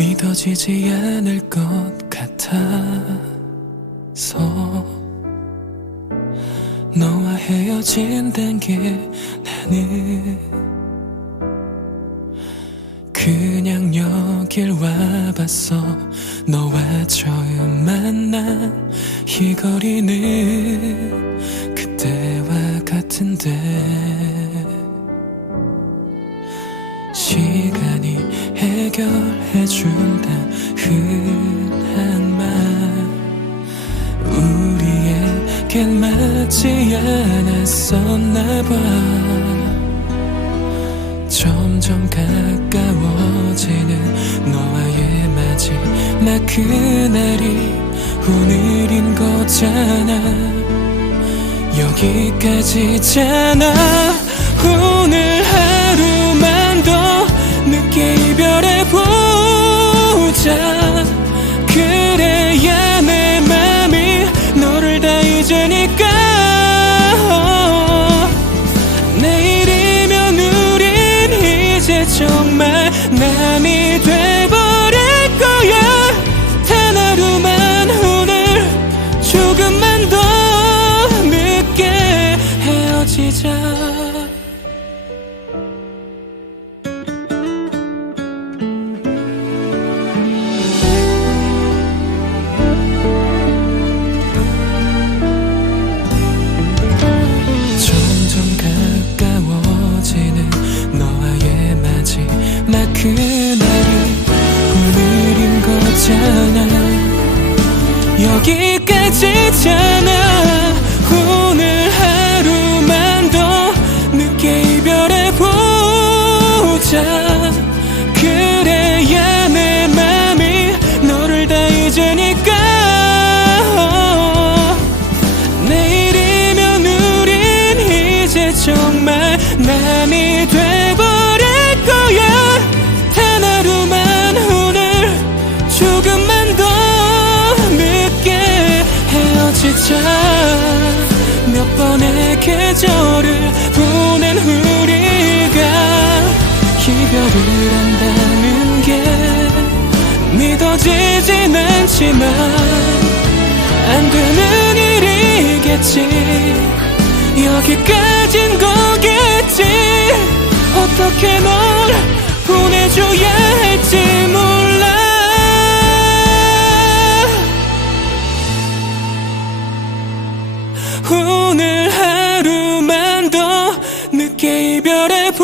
믿어지지 않을 것 같아서 너와 헤어진단 게 나는 그냥 여길 와봤어. 너와 처음 만난 이 거리는 해결해준단 흔한 말 우리에겐 맞지 않았었나 봐. 점점 가까워지는 너와의 마지막 그날이 오늘인 거잖아. 여기까지잖아 이별해 보자. 그래야 내 맘이 너를 다 잊으니까. 내일이면 우린 이제 정말 남이 돼버릴 거야. 단 하루만 오늘 조금만 더 늦게 헤어지자 그날이 오늘인 거잖아. 여기까지잖아. 오늘 하루만 더 늦게 이별해 보자. 그래야 내 맘이 너를 다 잊으니까. 내일이면 우린 이제 정말 남이 돼 헤어지자 몇 번의 계절을 보낸 우리가 이별을 한다는 게 믿어지진 않지만 안 되는 일이겠지. 여기까진 거겠지. 어떻게 널 오늘 하루만 더 늦게 이별해보자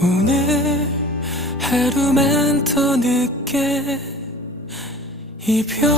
오늘 하루만 더 늦게 이별하자